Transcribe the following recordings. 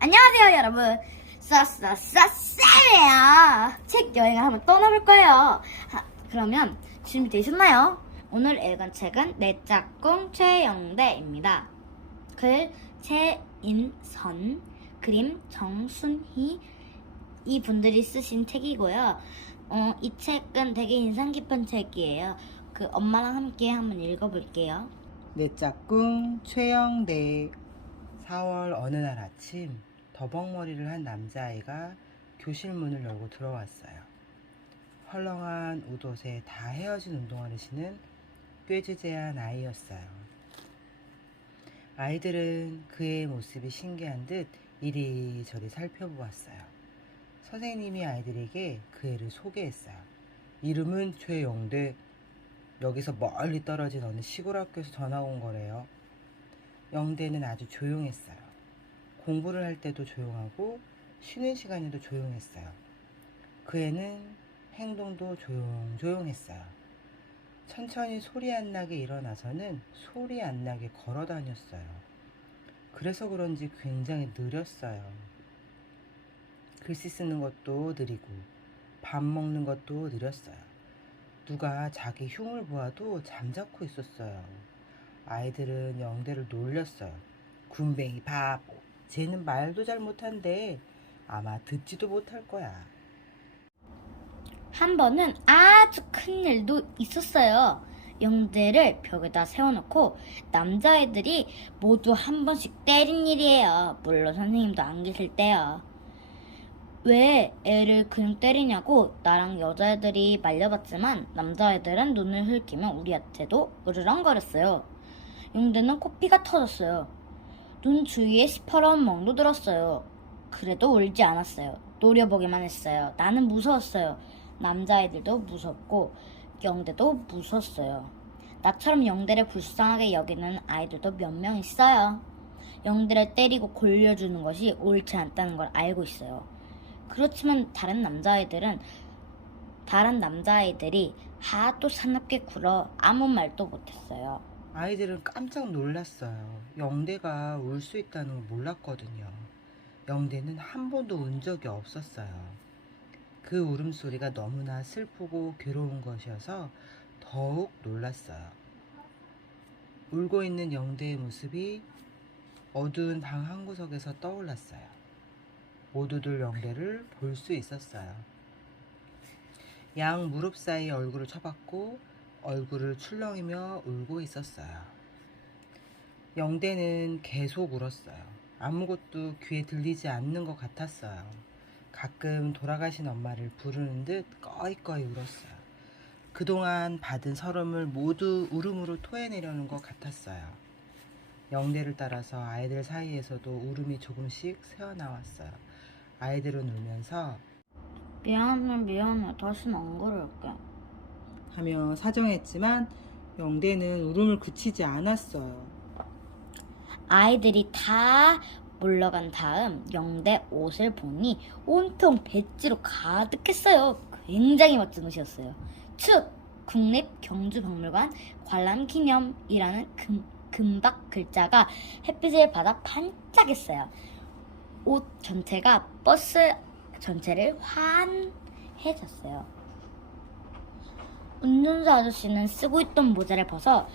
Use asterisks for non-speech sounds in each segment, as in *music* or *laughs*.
안녕하세요 여러분. 싸싸싸싸예요. 책 여행을 한번 떠나볼 거예요. 하, 그러면 준비되셨나요? 오늘 읽은 책은 내 짝꿍 최영대입니다. 글 최인선 그림 정순희. 이 분들이 쓰신 책이고요. 어, 이 책은 되게 인상 깊은 책이에요. 그 엄마랑 함께 한번 읽어볼게요. 내 짝꿍 최영대. 4월 어느 날 아침 더벅머리를 한 남자아이가 교실 문을 열고 들어왔어요. 헐렁한 웃옷에 다 헤어진 운동화를 신은 꾀지재한 아이였어요. 아이들은 그의 모습이 신기한 듯 이리저리 살펴보았어요. 선생님이 아이들에게 그 애를 소개했어요. 이름은 최영대. 여기서 멀리 떨어진 어느 시골 학교에서 전화 온 거래요. 영대는 아주 조용했어요. 공부를 할 때도 조용하고 쉬는 시간에도 조용했어요. 그 애는 행동도 조용조용했어요. 천천히 소리 안 나게 일어나서는 소리 안 나게 걸어 다녔어요. 그래서 그런지 굉장히 느렸어요. 글씨 쓰는 것도 느리고 밥 먹는 것도 느렸어요. 누가 자기 흉을 보아도 잠자코 있었어요. 아이들은 영대를 놀렸어요. 군뱅이 바보. 쟤는 말도 잘 못한데 아마 듣지도 못할 거야. 한 번은 아주 큰 일도 있었어요. 영대를 벽에다 세워놓고 남자애들이 모두 한 번씩 때린 일이에요. 물론 선생님도 안 계실 때요. 왜 애를 그냥 때리냐고 나랑 여자애들이 말려봤지만 남자애들은 눈을 흘기며 우리한테도 으르렁거렸어요. 영대는 코피가 터졌어요. 눈 주위에 시퍼런 멍도 들었어요. 그래도 울지 않았어요. 노려보기만 했어요. 나는 무서웠어요. 남자애들도 무섭고 영대도 무섭어요. 나처럼 영대를 불쌍하게 여기는 아이들도 몇 명 있어요. 영대를 때리고 골려주는 것이 옳지 않다는 걸 알고 있어요. 그렇지만 다른 남자아이들은 다른 남자아이들이 하도 사납게 굴어 아무 말도 못했어요. 아이들은 깜짝 놀랐어요. 영대가 울 수 있다는 걸 몰랐거든요. 영대는 한 번도 운 적이 없었어요. 그 울음소리가 너무나 슬프고 괴로운 것이어서 더욱 놀랐어요. 울고 있는 영대의 모습이 어두운 방 한 구석에서 떠올랐어요. 모두들 영대를 볼 수 있었어요. 양 무릎 사이에 얼굴을 쳐박고 얼굴을 출렁이며 울고 있었어요. 영대는 계속 울었어요. 아무것도 귀에 들리지 않는 것 같았어요. 가끔 돌아가신 엄마를 부르는 듯 꺼이꺼이 울었어요. 그동안 받은 서름을 모두 울음으로 토해내려는 것 같았어요. 영대를 따라서 아이들 사이에서도 울음이 조금씩 새어나왔어요. 아이들은 울면서 미안해 미안해 다시는 안 그럴게. 하며 사정했지만 영대는 울음을 그치지 않았어요. 아이들이 다 물러간 다음 영대 옷을 보니 온통 배지로 가득했어요. 굉장히 멋진 옷이었어요. 축! 국립 경주박물관 관람기념이라는 금, 금박 글자가 햇빛을 받아 반짝했어요. 옷 전체가 버스 전체를 환해졌어요. 운전사 아저씨는 쓰고 있던 모자를 벗어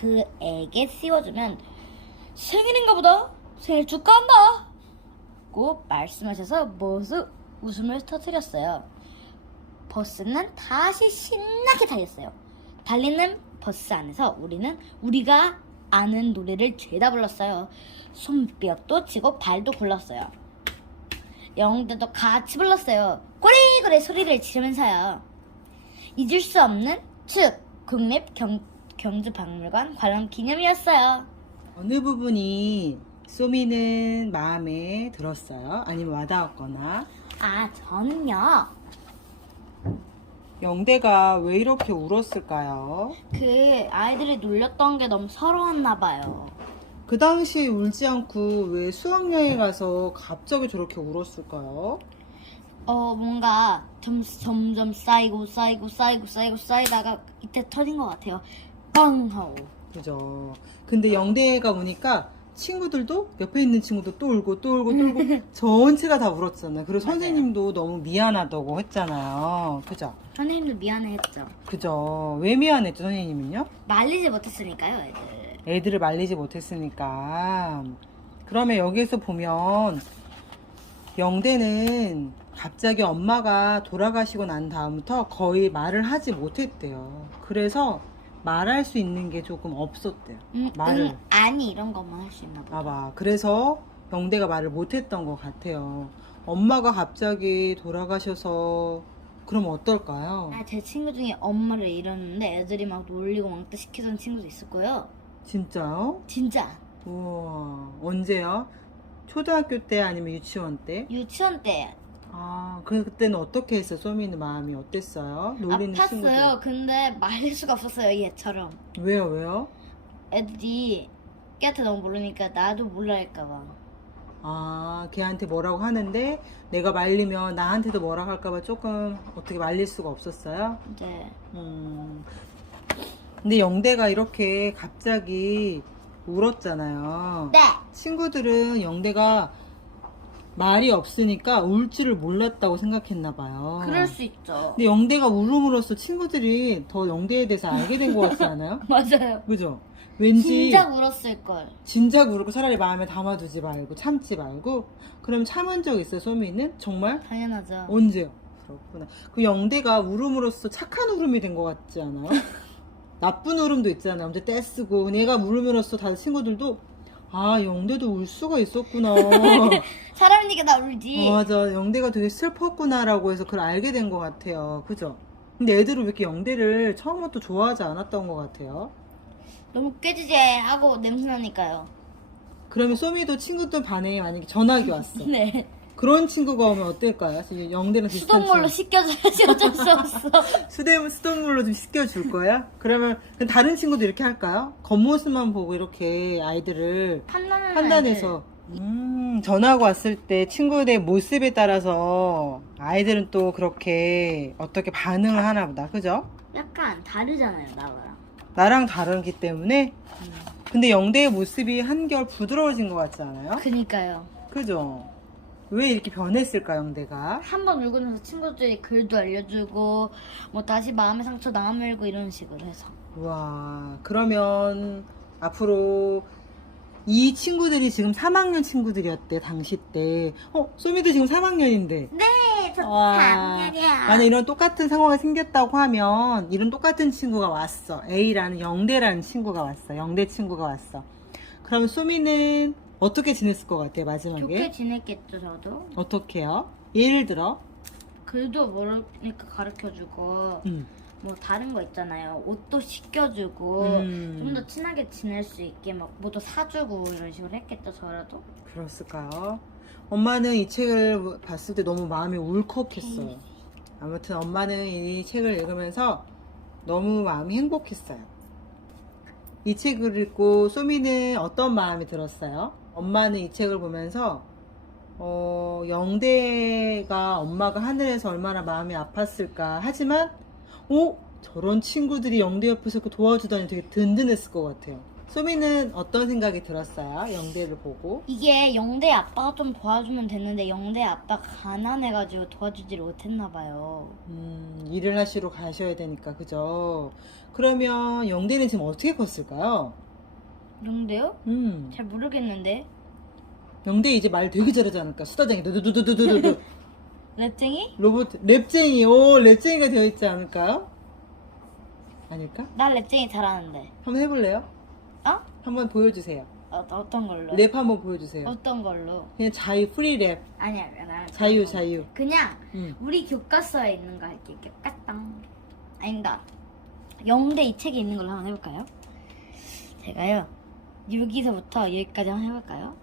그 애에게 씌워주면 생일인가 보다. 생일 축하한다. 고 말씀하셔서 모두 웃음을 터뜨렸어요. 버스는 다시 신나게 달렸어요. 달리는 버스 안에서 우리는 우리가 아는 노래를 죄다 불렀어요. 손뼉도 치고 발도 굴렀어요. 영대도 같이 불렀어요. 꼬리꼬리 소리를 지르면서요. 잊을 수 없는 축 국립 경, 경주박물관 관람 기념이었어요. 어느 부분이 소미는 마음에 들었어요? 아니면 와닿았거나 아, 저는요. 영대가 왜 이렇게 울었을까요? 그 아이들이 놀렸던 게 너무 서러웠나 봐요. 그 당시에 울지 않고 왜 수학여행 가서 갑자기 저렇게 울었을까요? 어, 뭔가 점, 점점 쌓이고 쌓이고 쌓이고 쌓이고 쌓이다가 이때 터진 것 같아요. 빵 하고. 그죠. 근데 영대가 우니까 친구들도 옆에 있는 친구도 또 울고 또 울고 또 울고 전체가 다 울었잖아요. 그리고 맞아요. 선생님도 너무 미안하다고 했잖아요. 그죠? 선생님도 미안해했죠. 그죠? 왜 미안했죠, 선생님은요? 말리지 못했으니까요, 애들. 애들을 말리지 못했으니까. 그러면 여기에서 보면 영대는 갑자기 엄마가 돌아가시고 난 다음부터 거의 말을 하지 못했대요. 그래서 말할 수 있는 게 조금 없었대요. 음, 말을. 응, 아니 이런 것만 할 수 있나 보다. 봐봐. 그래서 영대가 말을 못했던 것 같아요. 엄마가 갑자기 돌아가셔서 그럼 어떨까요? 아, 제 친구 중에 엄마를 잃었는데 애들이 막 놀리고 왕따 시키던 친구도 있을 거예요. 진짜요? 진짜. 우와. 언제요? 초등학교 때 아니면 유치원 때? 유치원 때 아, 그 그때는 어떻게 했어? 소미는 마음이 어땠어요? 놀리는 아팠어요. 친구들. 근데 말릴 수가 없었어요, 얘처럼. 왜요, 왜요? 애들이 걔한테 너무 모르니까 나도 몰라 할까봐. 아, 걔한테 뭐라고 하는데 내가 말리면 나한테도 뭐라고 할까봐 조금 어떻게 말릴 수가 없었어요? 이제 음. 근데 영대가 이렇게 갑자기 울었잖아요. 네. 친구들은 영대가 말이 없으니까 울 줄을 몰랐다고 생각했나 봐요. 그럴 수 있죠. 근데 영대가 울음으로써 친구들이 더 영대에 대해서 알게 된 것 같지 않아요? *laughs* 맞아요. 그죠? 왠지 진작 울었을 걸. 진작 울고 차라리 마음에 담아두지 말고 참지 말고 그럼 참은 적 있어요, 소미는? 정말? 당연하죠. 언제요? 그렇구나. 그 영대가 울음으로써 착한 울음이 된 것 같지 않아요? *laughs* 나쁜 울음도 있잖아요. 언제 떼쓰고 내가 울음으로써 다른 친구들도 아 영대도 울 수가 있었구나. *laughs* 사람이니까 나 울지. 어, 맞아. 영대가 되게 슬펐구나라고 해서 그걸 알게 된 것 같아요. 그죠? 근데 애들은 왜 이렇게 영대를 처음부터 좋아하지 않았던 것 같아요? 너무 깨지지 하고 냄새 나니까요. 그러면 소미도 친구들 반에 만약에 전화기 왔어. *laughs* 네. 그런 친구가 오면 어떨까요? 지금 비슷한 수돗물로 친구. 씻겨줘야지 *laughs* 어쩔 수 없어. *laughs* 수돗, 수돗물로 좀 씻겨줄 거야? 그러면 그 다른 친구도 이렇게 할까요? 겉모습만 보고 이렇게 아이들을 판단하는 판단해서 음, 전화가 왔을 때 친구들의 모습에 따라서 아이들은 또 그렇게 어떻게 반응을 하나 보다. 그죠? 약간 다르잖아요, 나랑. 나랑 다르기 때문에 근데 영대의 모습이 한결 부드러워진 것 같지 않아요? 그니까요. 그죠? 왜 이렇게 변했을까 영대가? 한 번 울고 나서 친구들이 글도 알려주고 뭐 다시 마음의 상처 나물고 이런 식으로 해서 와 그러면 앞으로 이 친구들이 지금 3학년 친구들이었대 당시 때. 어 소미도 지금 3학년인데. 네, 저 와. 당연이야. 만약 이런 똑같은 상황이 생겼다고 하면 이런 똑같은 친구가 왔어. A라는 영대라는 친구가 왔어. 영대 친구가 왔어. 그럼 소미는 어떻게 지냈을 것 같아요 마지막에? 좋게 지냈겠죠, 저도. 어떻게요? 예를 들어? 글도 모르니까 가르쳐주고 음. 뭐 다른 거 있잖아요. 옷도 씻겨주고 음. 좀 더 친하게 지낼 수 있게 막 뭐도 사주고 이런 식으로 했겠죠, 저라도. 그랬을까요? 엄마는 이 책을 봤을 때 너무 마음이 울컥했어요. 아무튼 엄마는 이 책을 읽으면서 너무 마음이 행복했어요. 이 책을 읽고 소미는 어떤 마음이 들었어요? 엄마는 이 책을 보면서 어, 영대가 엄마가 하늘에서 얼마나 마음이 아팠을까. 하지만, 오! 저런 친구들이 영대 옆에서 이렇게 도와주다니 되게 든든했을 것 같아요. 소미는 어떤 생각이 들었어요? 영대를 보고. 이게 영대 아빠가 좀 도와주면 됐는데 영대 아빠가 가난해가지고 도와주지를 못했나 봐요. 음, 일을 하시러 가셔야 되니까, 그죠? 그러면 영대는 지금 어떻게 컸을까요? 영대요? 음, 잘 모르겠는데. 영대 이제 말 되게 잘하지 않을까? 수다쟁이, 두두두두두두두. *laughs* 랩쟁이? 로봇, 랩쟁이, 오, 랩쟁이가 되어 있지 않을까요? 아닐까? 나 랩쟁이 잘하는데. 한번 해볼래요? 어? 한번 보여주세요. 어, 어떤 걸로? 랩 한번 보여주세요. 어떤 걸로? 그냥 자유, 프리 랩. 아니야, 나 자유, 자유. 그냥 응. 우리 교과서에 있는 거 할게. 교과당. 아닙니다. 영대 이 책에 있는 걸로 한번 해볼까요? 제가요. 여기서부터 여기까지 한번 해볼까요?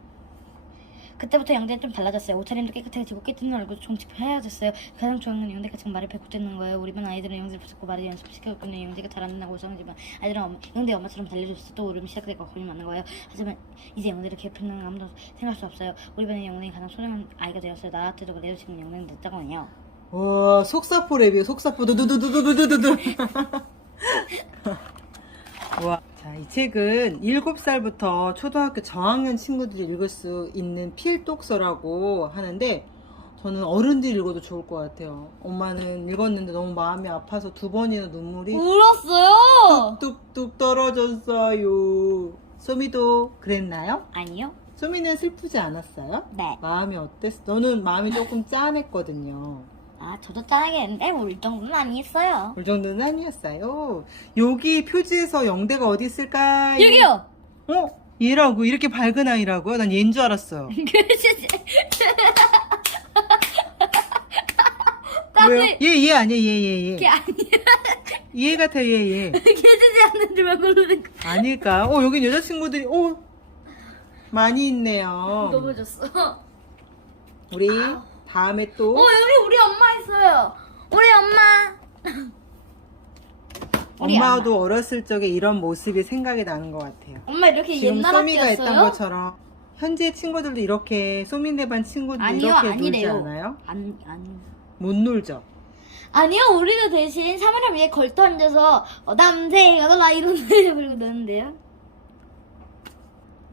그때부터 영대는 좀 달라졌어요. 옷차림도 깨끗해지고 깨끗한 얼굴도 종직 헤어졌어요. 가장 좋은 건 영대가 지금 말을 배고 듣는 거예요. 우리 반 아이들은 영대를 붙잡고 말을 연습시켜줬거든요. 영대가 잘 안 된다고 이상하지만 아이들은 엄마, 영대 엄마처럼 달려줬어. 또 울음이 시작되고 걸리 맞는 거예요. 하지만 이제 영대를 괴롭히는 아무도 생각할 수 없어요. 우리 반의 영대가 가장 소중한 아이가 되었어요. 나한테도 그래요. 지금 영대는 늦다고요. 와, 속사포 랩이에요, 속사포. 두두두두두두두두. *laughs* 와, 자, 이 책은 7살부터 초등학교 저학년 친구들이 읽을 수 있는 필독서라고 하는데 저는 어른들이 읽어도 좋을 것 같아요. 엄마는 읽었는데 너무 마음이 아파서 두 번이나 눈물이 울었어요. 뚝뚝 떨어졌어요. 소미도 그랬나요? 아니요. 소미는 슬프지 않았어요? 네. 마음이 어땠어? 너는 마음이 조금 짠했거든요. 아 저도 짠하겠는데 울 정도는 아니었어요. 그 정도는 아니었어요. 여기 표지에서 영대가 어디 있을까요? 여기요. 어? 얘라고? 이렇게 밝은 아이라고요? 난 얘인 줄 알았어요. *laughs* *laughs* 왜요? 나는 얘, 얘 아니야, 얘, 얘, 그게 얘. 아니야. *laughs* 얘 같아, 얘, 얘. 계시지 않는데 왜 그러는 거? 아닐까? 어, 여긴 여자친구들이, 어, 많이 있네요. 너무 좋어. 우리 다음에 또. 어 여기 우리 엄마 있어요. 우리 엄마. *laughs* 우리 엄마도 어렸을 적에 이런 모습이 생각이 나는 것 같아요. 엄마 이렇게 지금 옛날 소미가 했던 학교였어요? 것처럼 현재 친구들도 이렇게 소민대반 친구들 아니요 이렇게 놀지 아니래요. 않아요? 안 아니. 못 놀죠. 아니요 우리도 대신 사물함 위에 걸터 앉아서 어, 남자애가 놀라 이런 노래 부르고 노는데요.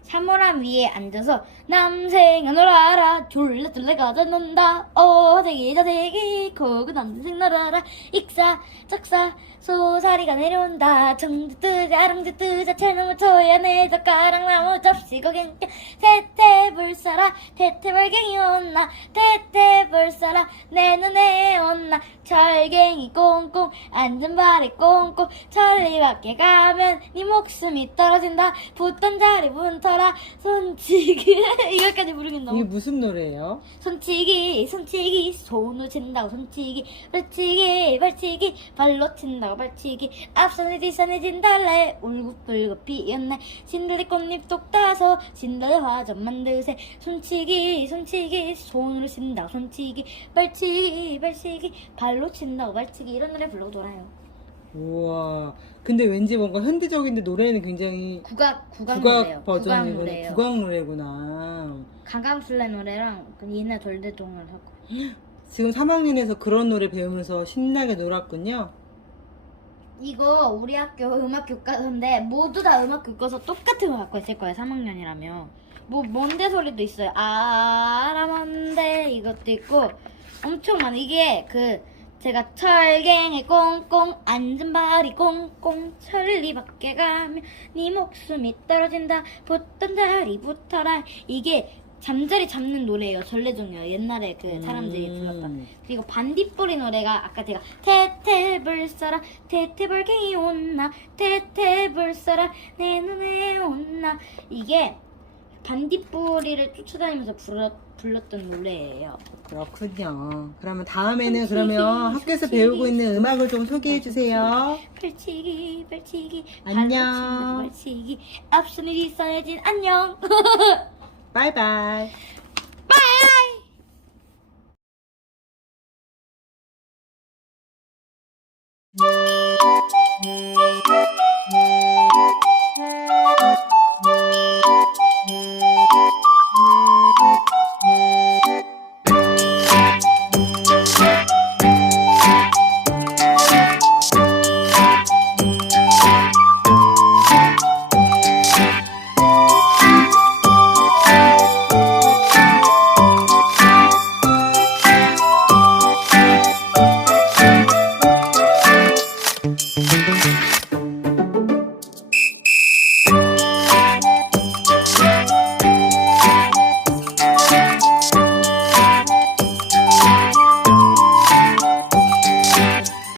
사물함 위에 앉아서 남생아 놀아라. 졸래 졸래 가자 논다. 어대기 저대기 고그 남생 놀아라. 익사 짝사 소사리가 내려온다. 정주 뜨자 아랑주 뜨자 채너무 초야 내 젓가락 나무 접시 고갱 태태 불사라 태태 벌갱이 온나 태태 불사라 내 눈에 온나 철갱이 꽁꽁 앉은 발이 꽁꽁 천리 밖에 가면 네 목숨이 떨어진다. 붙던 자리 붙어라 손치기. *laughs* 이거까지 부르긴 이게 너무 무슨 노래예요? 손치기 손치기 손으로 친다고 손치기 발치기 발치기 발로 친다고 발치기. 앞선에 뒤선에 진달래 울긋불긋 피었네. 진달래 꽃잎 똑 따서 진달래 화전 만드세 손치기 손치기 손으로 친다고 손치기 발치기 발치기 발로 친다고 발치기 이런 노래 불러고 놀아요 우와. 근데 왠지 뭔가 현대적인데 노래는 굉장히 국악 국악, 국악 노래요 국악 버전이구나. 국악 노래구나. 강강술래 노래랑 그 옛날 돌대동을 하고 *gasps* 지금 3학년에서 그런 노래 배우면서 신나게 놀았군요. 이거 우리 학교 음악 교과서인데 모두 다 음악 교과서 똑같은 거 갖고 있을 거예요 3학년이라면. 뭐 뭔데 소리도 있어요. 아라먼데 이것도 있고 엄청 많아. 이게 그 제가 철갱이 꽁꽁 앉은 발이 꽁꽁 천리 밖에 가면 네 목숨이 떨어진다. 붙던 자리 붙어라. 이게 잠자리 잡는 노래예요. 전래종이요 옛날에 그 사람들이 음. 불렀던. 그리고 반딧불이 노래가 아까 제가 태태불 써라 태태불갱이 온나 태태불 써라 내 눈에 온나. 이게 반딧불이를 쫓아다니면서 불렀, 불렀던 노래예요. 그렇군요. 그러면 다음에는 그러면 학교에서 배우고 있는 음악을 좀 소개해 주세요. 발치기 발치기. 안녕. 발로 친다고 발치기. 앞선이 뒷선에 진 안녕 *laughs* 바이바이.